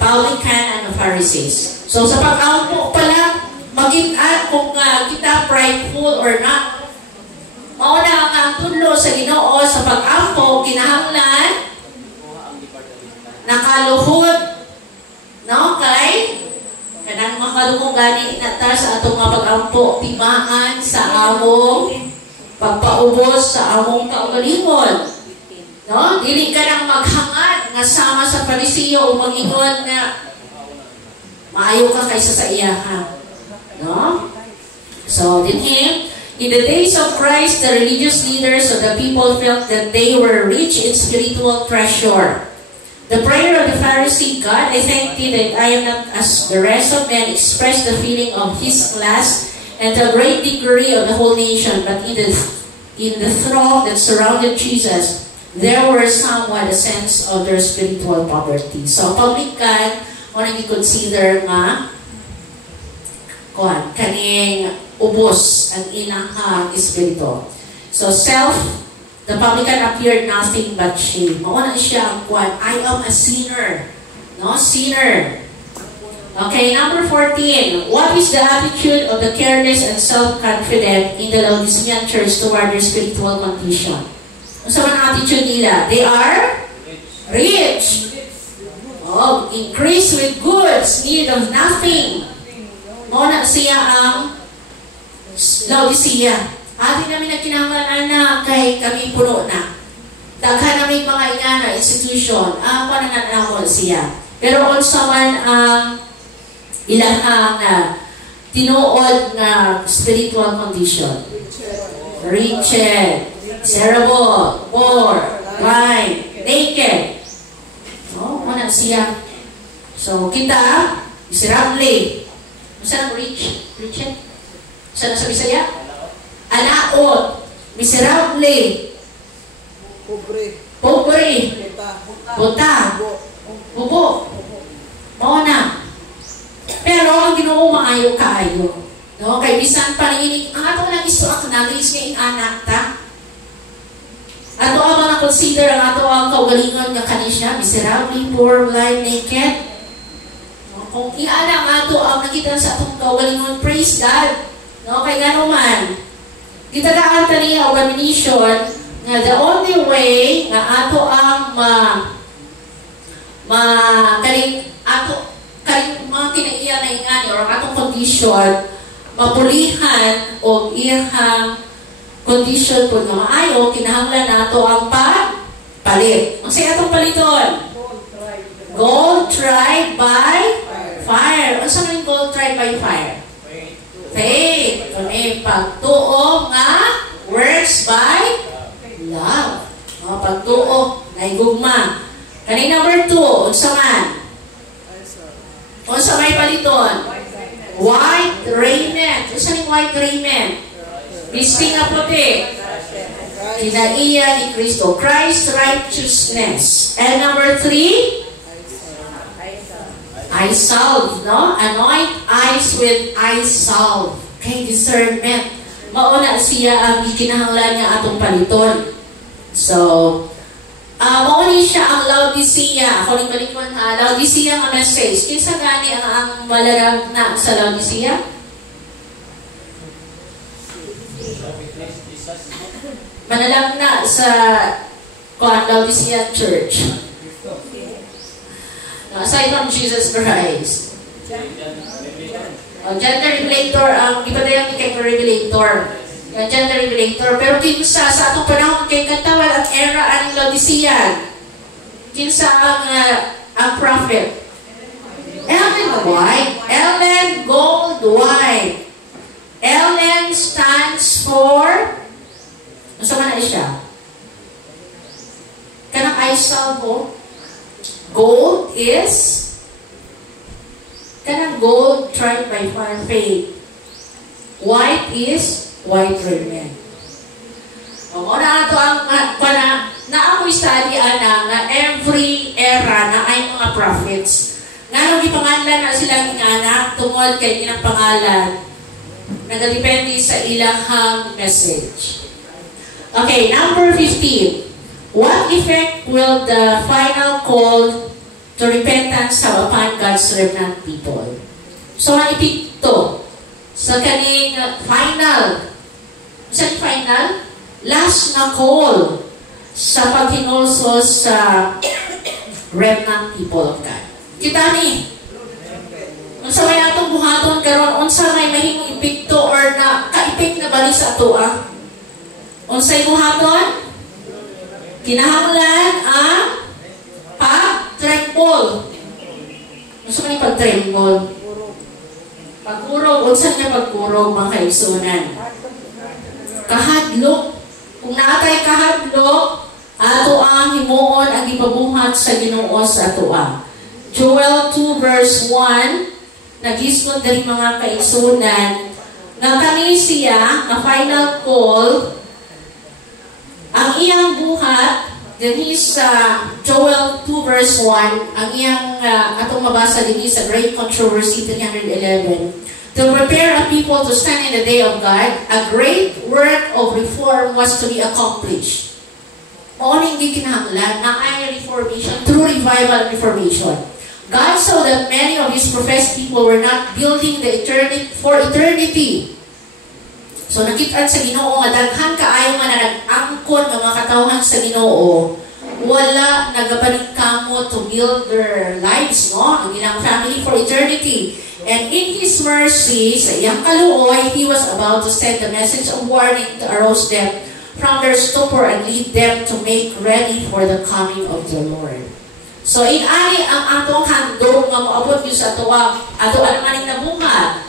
Publican and the Pharisees. So sa pag-ampo pala, mag-in-add kung kita prideful or not. Mauna ang tudlo sa Ginoo sa pag-ampo, kinahanglan, nakaluhod, no? Kay, kanang makaluhong gani nata sa atong mga pag-ampo, timaan sa among pagpaubos sa among kaugalingon. No? Dili ka nang maghangad nga sama sa Pariseo o mag-ingon nga maayo ka kaysa sa iya ha. No? So, in the days of Christ, the religious leaders of the people felt that they were rich in spiritual treasure. The prayer of the Pharisee, God, I thank Thee that I am not as the rest of men, expressed the feeling of his class and the great degree of the whole nation, but in the throng that surrounded Jesus, there were somewhat a sense of their spiritual poverty. So, publican, o nag-consider nga, kaning ubos ang inahang espiritu. So, the publican appeared nothing but shame. Mauna siya ang I am a sinner. No? Sinner. Okay, number 14. What is the attitude of the careless and self-confident in the Laodicean church toward their spiritual condition? Ano sa mga attitude nila? They are rich. Oh, increased with goods, need of nothing. Mauna siya ang Laodicea. Ati namin na kinahanglan na kay kami puno na. Daghan namin mga ingana, institution, panananakol siya. Pero also man ang ilahang tinuod na spiritual condition. Riched, miserable, poor, blind, naked. No, muna siya. So, kita, miserable. Saan rich? Riched? Saan sa Bisaya? Anaot, miserable, pobre, buta, bubo, mauna. Pero ang Ginoo maayo kaayo. No, kay bisan pa rin ang ato lang iso ang nagis nga anak ta. Ato ang mga consider ang ato ang kaugalingon nga kanisya, miserable, poor, blind, naked. No, kung iana ang ato ang nakita sa atong kaugalingon, praise God. No, kay gano man. Gitagaan ta niya og admonition nga the only way nga ato ang kaling mga kinaiya na ingani or atong condition mapulihan o iyang condition po nga maayo, kinahanglan nato ang palit. Ang say atong paliton? Gold tried by fire. Ano sa mga gold tried by fire? Faith. Kung pagtuo nga works by love. Pagtuo na igugma. Kanina number 2, unsa man? Unsa may paliton? White raiment. Unsa ning white raiment? Bisting nga puti. Kinaiya ni Kristo. Christ's righteousness. And number 3, eye salve, no? Anoint eyes with eye salve. Okay, discernment. Mauna siya ang ikinahanglan nga atong paliton. So, mauna siya ang Laodicea. Ako rin balikon ha. Laodicea nga message. Kinsa gani ang malarag na sa Laodicea? Manalag na sa Laodicea Church. Aside from Jesus Christ. Gender revelator, ipadayang ni kay revelator. Gender revelator. Pero kinsa sa atong panahon kay katawal ang era ang Laodicean. Kinsa ang prophet. Ellen Gold White. LN stands for, ano man na siya? Kanang ISAL po. Gold is, kanang gold tried by faith. White is white raiment. O na ito ang na ako study nga every era na ay mga prophets. Nga nung ipangalan na silang anak, tungod kay ilang pangalan, nagadepende sa ilahang message. Okay, number 15. What effect will the final call to repentance have upon God's remnant people? So, ang ipikto sa kaning final, sa final, last na call sa paghinulso sa remnant people of God. Kita ni, unsa may atong buhaton karon, unsa may mahimong ipikto or na kaipik na bali sa ato unsay buhaton? Kinahanglan ang pag-tremble. Unsa may pag-tremble? Pagkurog, unsa nga pagkurog mga kaigsunan? Kahadlok. Kung naatay kahadlok, ato ang himuon ang ipabuhat sa Ginoo sa ato Joel 2 verse 1, nagisgot dari mga kaigsunan, nga kani siya, na final call, ang iyang buhat, dinhi sa Joel 2 verse 1, ang iyang atong mabasa dinhi sa Great Controversy 311, to prepare a people to stand in the day of God, a great work of reform was to be accomplished. Maoning di kinahanglan na ay reformation, true revival and reformation. God saw that many of His professed people were not building the for eternity. So nakita sa Ginoo nga daghan kaayo nga nag-angkon nga mga katawhan sa Ginoo, wala nagapaningkamot to build their lives, no? Ang ilang family for eternity. And in His mercy, sa iyang kaluoy, He was about to send the message of warning to arouse them from their stupor and lead them to make ready for the coming of the Lord. So, inani ang atong handog nga moabot yun sa ato alamaning nabuhat.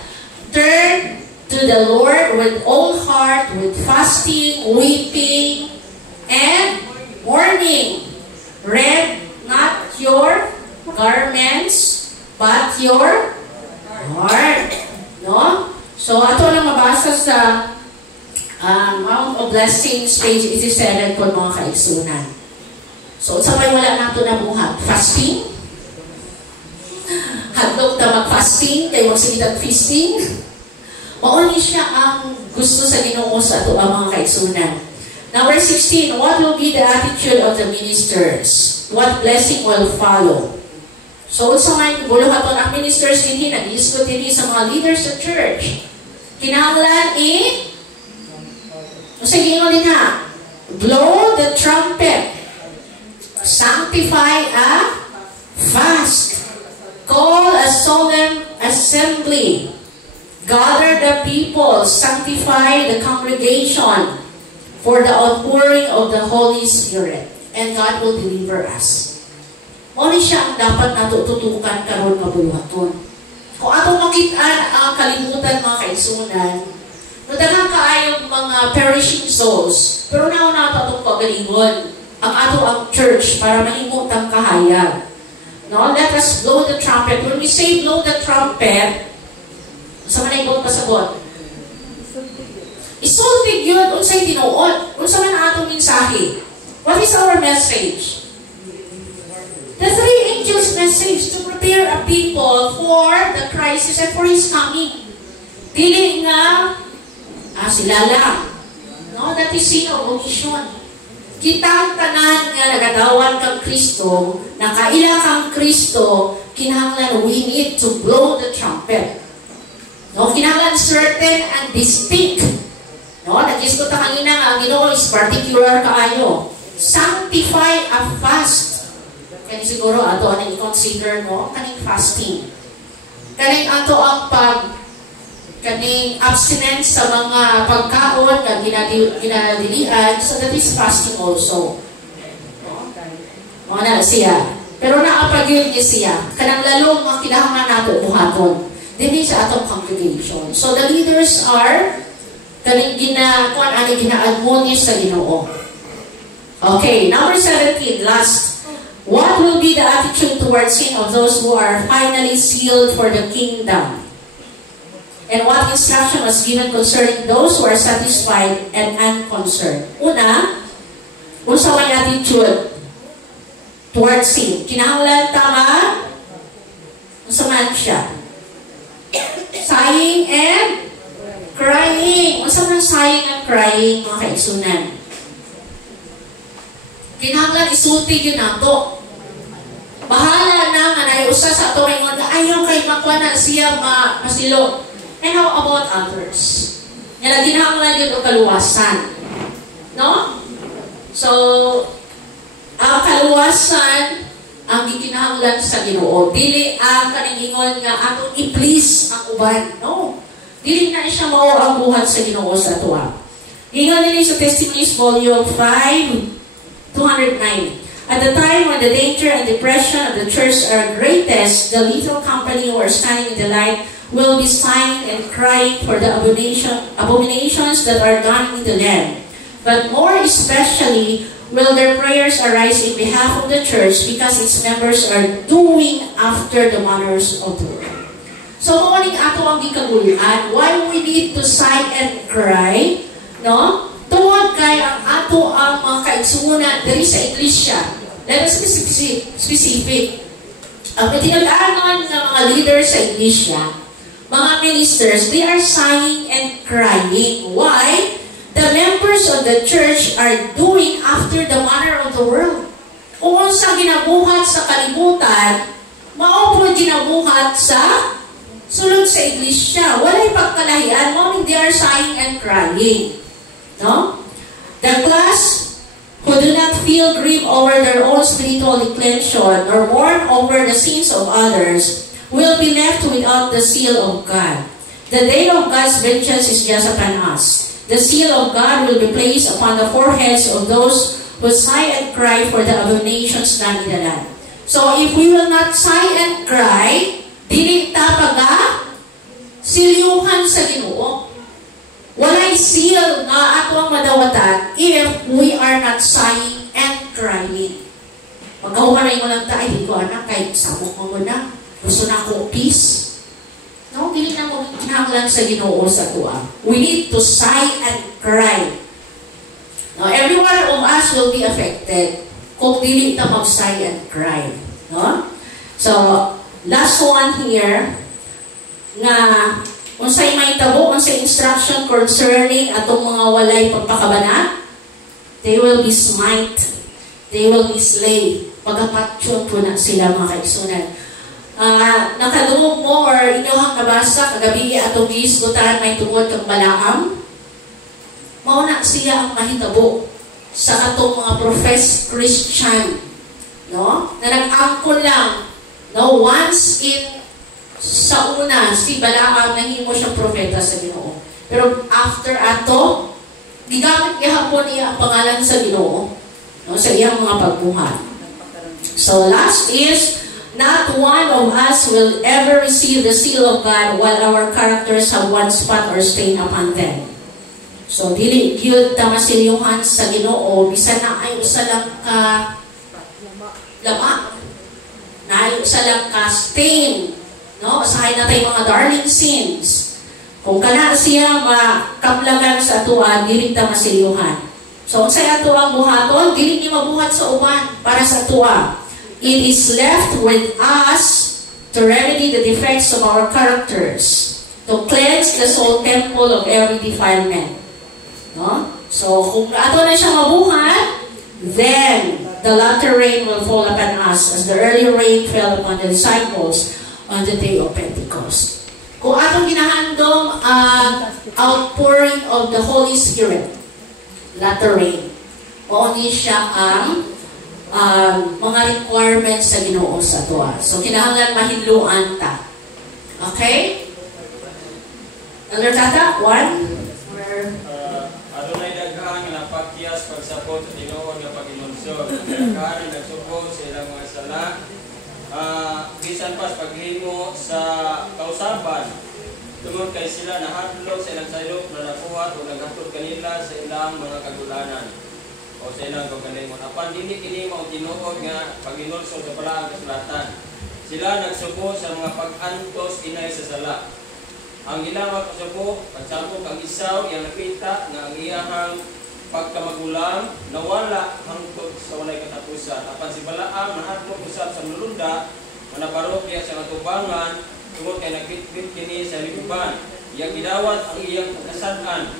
Turn to the Lord with all heart, with fasting, weeping, and mourning. Rend not your garments, but your heart. No? So, ato lang mabasa sa Mount of Blessings, page 87 po mga kaigsunan. So, sa may wala nato na buhat? Fasting? Hadlok na mag-fasting, kayo magsigitag feasting? Mauni siya ang gusto sa Ginoo sa ato ang mga kaigsunan. Number 16, what will be the attitude of the ministers? What blessing will follow? So, sa may buluhaton ang ministers din, nag-iisgot din sa mga leaders sa church. Kinahanglan sige mo din blow the trumpet. Sanctify a fast. Call a solemn assembly. Gather the people. Sanctify the congregation for the outpouring of the Holy Spirit. And God will deliver us. Muna siya ang dapat natututukan karon nga buluhaton. Kung atong makitaan ang kalimutan mga kaigsunan, nadagang kaayong mga perishing souls, pero nauna atong pagalingon ang ato ang church para mahimot ang kahayag. No? Let us blow the trumpet. When we say blow the trumpet, sa manay kong pasabot? Isultig yun, unsay tinuod. Unsa man ang atong mensahe. What is our message? The three angels' message to prepare a people for the crisis and for His coming. Dili nga, sila lang. No? That is sin of omission. Kitang tanan nga nagadawan kang Kristo, nakaila kang Kristo, kinahanglan we need to blow the trumpet. No? Kinahanglan certain and distinct. No? Nag-isgot na kanina nga, ang Ginoo is particular kaayo. Sanctify a fast. Kani siguro ato anong i-consider mo, kaning fasting. Kaning ato ang kaning abstinence sa mga pagkaon na ginadilian, so that is fasting also. Mga na siya. Pero naapag-yun niya siya. Kanang lalong mga kinahanglan nato buhaton. dili sa atong congregation. So the leaders are kaning gina-admonish sa Ginoo. Okay, number 17, last. What will be the attitude towards sin of those who are finally sealed for the kingdom? And what instruction was given concerning those who are satisfied and unconcerned? Una, unsa may attitude towards sin? Kinahanglan tama? Unsa man siya? Sighing and crying. Unsa man sighing and crying, mga kaigsunan? Kinahanglan isulti yun nato. Bahala na nga na usa sa ato may mga ayaw kay makuha na siya masilo. And how about others? Yan, ginahanglan yun o kaluwasan. No? So, ang kaluwasan ang gikinahanglan sa Ginoo. Dili ang kaningingon nga atong i-please ang uban. No? Dili na siya mao ang buhat sa Ginoo sa tuwa. Ingon nila sa Testimonies Volume 5, 209. At the time when the danger and depression of the church are greatest, the little company who are standing in the light will be sighing and crying for the abominations that are done in the land. But more especially will their prayers arise in behalf of the church because its members are doing after the manners of the world. So, morning ato ang gikaguluhan, why we need to sigh and cry, no? Tuwag kay ang ato ang mga kaigsunan diri sa iglesia. Let us be specific. Ang tinag-aanon ng mga leaders sa iglesia, mga ministers, they are sighing and crying. Why? The members of the church are doing after the manner of the world. Kung sa ginabuhat sa kalibutan, maupod ginabuhat sa sulod sa iglesia. Walay pagkalahian, morning they are sighing and crying. No? The class who do not feel grief over their own spiritual declension or mourn over the sins of others will be left without the seal of God. The day of God's vengeance is just upon us. The seal of God will be placed upon the foreheads of those who sigh and cry for the abominations done in the land. So if we will not sigh and cry, dili ta paga silyuhan sa Ginoo. Walay seal nga ato ang madawatan if we are not sighing and crying. Magkahumaray mo lang tayo, hindi ko anak, kahit sabok mo na. Gusto na ako peace. No, dili na mo kinahanglan sa Ginoo sa tuwa. We need to sigh and cry. Now, every one of us will be affected kung dili ta mag-sigh and cry. No? So, last one here, nga unsay may tabo, unsay instruction concerning atong mga walay pagpakabanat, they will be smite, they will be slay. Pagkapatyon po na sila mga kaigsunan. Nakadungog mo or inyong nabasa kagabi atong giisgutan may tungod kang Balaam, mauna siya ang mahitabo sa atong mga professed Christian, no? Na nag-angkol lang, no? Once in sa una, si Balaam nahimo siyang propeta sa Ginoo. Pero after ato, gigamit gihapon niya ang pangalan sa Ginoo, no, sa iyang mga pagbuhat. So last is, not one of us will ever receive the seal of God while our characters have one spot or stain upon them. So dili gyud ta masilyuhan sa Ginoo bisan na ay usa lang ka lama, na ay usa lang ka stain. No, usahay na tayo mga darling sins. Kung kana siya makaplagan sa atua, dili ta masilyuhan. So, sa ato ang buhaton, dili ni mabuhat sa uban para sa atua. It is left with us to remedy the defects of our characters, to cleanse the soul temple of every defilement. No? So, kung ato na siya mabuhat, then the latter rain will fall upon us as the early rain fell upon the disciples on the day of Pentecost. Kung atong ginahandong outpouring of the Holy Spirit, latter rain, mauni siya ang mga requirements sa Ginoo sa tuwa. So, kinahanglan mahinluan ta. Okay? Elder Tata, one? Adunay daghan nga pakyas pagsapot sa Ginoo nga pagilunsod. Daghan nagsuko sa ilang mga sala. bisan pas paghimo sa kausaban tungod kay sila nahadlok sa ilang sayop na nakuha o naghatod kanila sa ilang mga kagulanan o sa ilang kagalingon. Apan dili kini mao tinuod nga paghinulsol sa balaang kasulatan. Sila nagsubo sa mga pag-antos inay sa sala. Ang ilang mga kasubo, pagsabot ang isaw yang nakita nga ang iyahang pagkamagulang nawala hangtod sa walay katapusan. Apan si Balaam nahadlok usab sa nulunda manaparokya sa katubangan tungod kay nagkitbit kini sa libuban. Iyang gidawat ang iyang pagkasan-an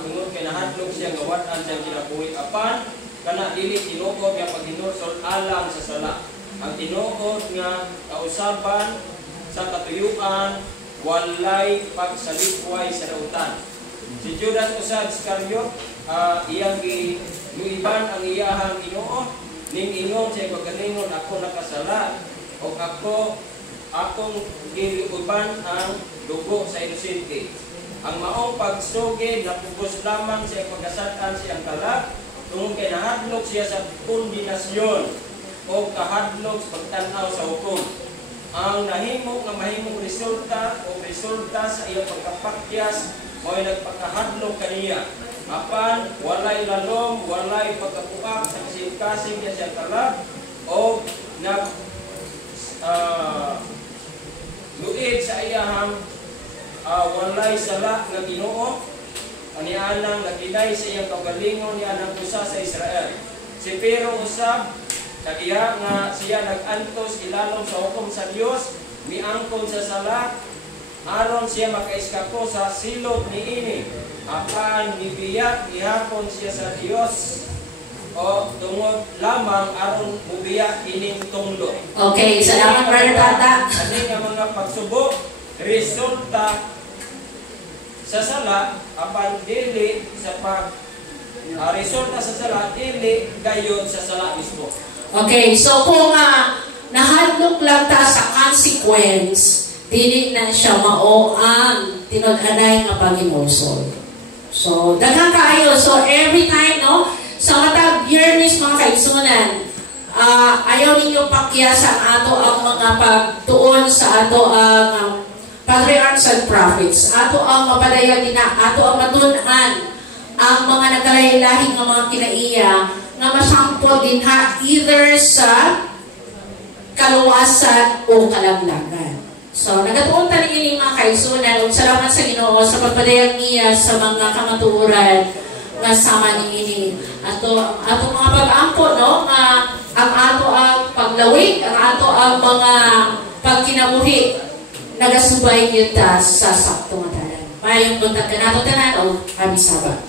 tungod kay nahadlok siya nga wat-an sa kinabuhi. Apan kana dili tinuod nga paghinulsol alang sa sala. Ang tinuod nga kausaban sa katuyuan walay pagsalikway sa dautan. Si Judas usab Iscariot iyang giluiban ang iyahang Ginoo ning ingon sa pagkalingon ako nakasala o akong giluiban ang dugo sa inosente. Ang maong pagsugid napugos lamang sa pagkasatan siyang kalag tungod kay nahadlok siya sa kondinasyon o kahadlok sa pagtanaw sa hukom. Ang nahimo nga mahimong resulta sa iyang pagkapakyas mo'y nagpakahadlok kaniya. Apan walay lalom, walay pagkapuak sa kasing-kasing niya siyang kalag o luid sa iyahang walay sala nga Ginoo anianang naginay sa iyang kaugalingon niya ng usa sa Israel. Si Pero usab kaya nga siya nag-antos ilalom sa hukom sa Dios miangkon sa sala aron siya makaiskapo sa silot niini. Apan nibiyak gihapon siya sa Dios o tungod lamang aron mubiyak ining tunglo. Okay, salamat Brother Tata. Ani nga mga pagsubok resulta sa sala apan dili sa resulta sa sala dili gayud sa sala mismo. Okay, so kung nahadlok lang ta sa consequence, dili na siya mao ang tinud-anay nga paghinulsol. So daghang kaayo. So every time sa matag yearnings mga kaigsunan, ayaw ninyo pakyasan ato ang mga pagtuon sa ato ang patriarchs and prophets. Ato ang mapadayon din ato ang matun-an ang mga nagkalahi-lahing nga mga kinaiya nga masampol din either sa kaluwasan o kalaglagan. So, nagatuon tali ini mga kaigsunan ug salamat sa Ginoo sa pagpadayag niya sa mga kamatuoran nga sama ni ini. Ato mga pag-ampo nga ang ato ang paglawig, ang ato ang mga pagkinabuhi nagasubay kita sa sakto nga tanan. Mayong buntag kanato tanan o kami saba.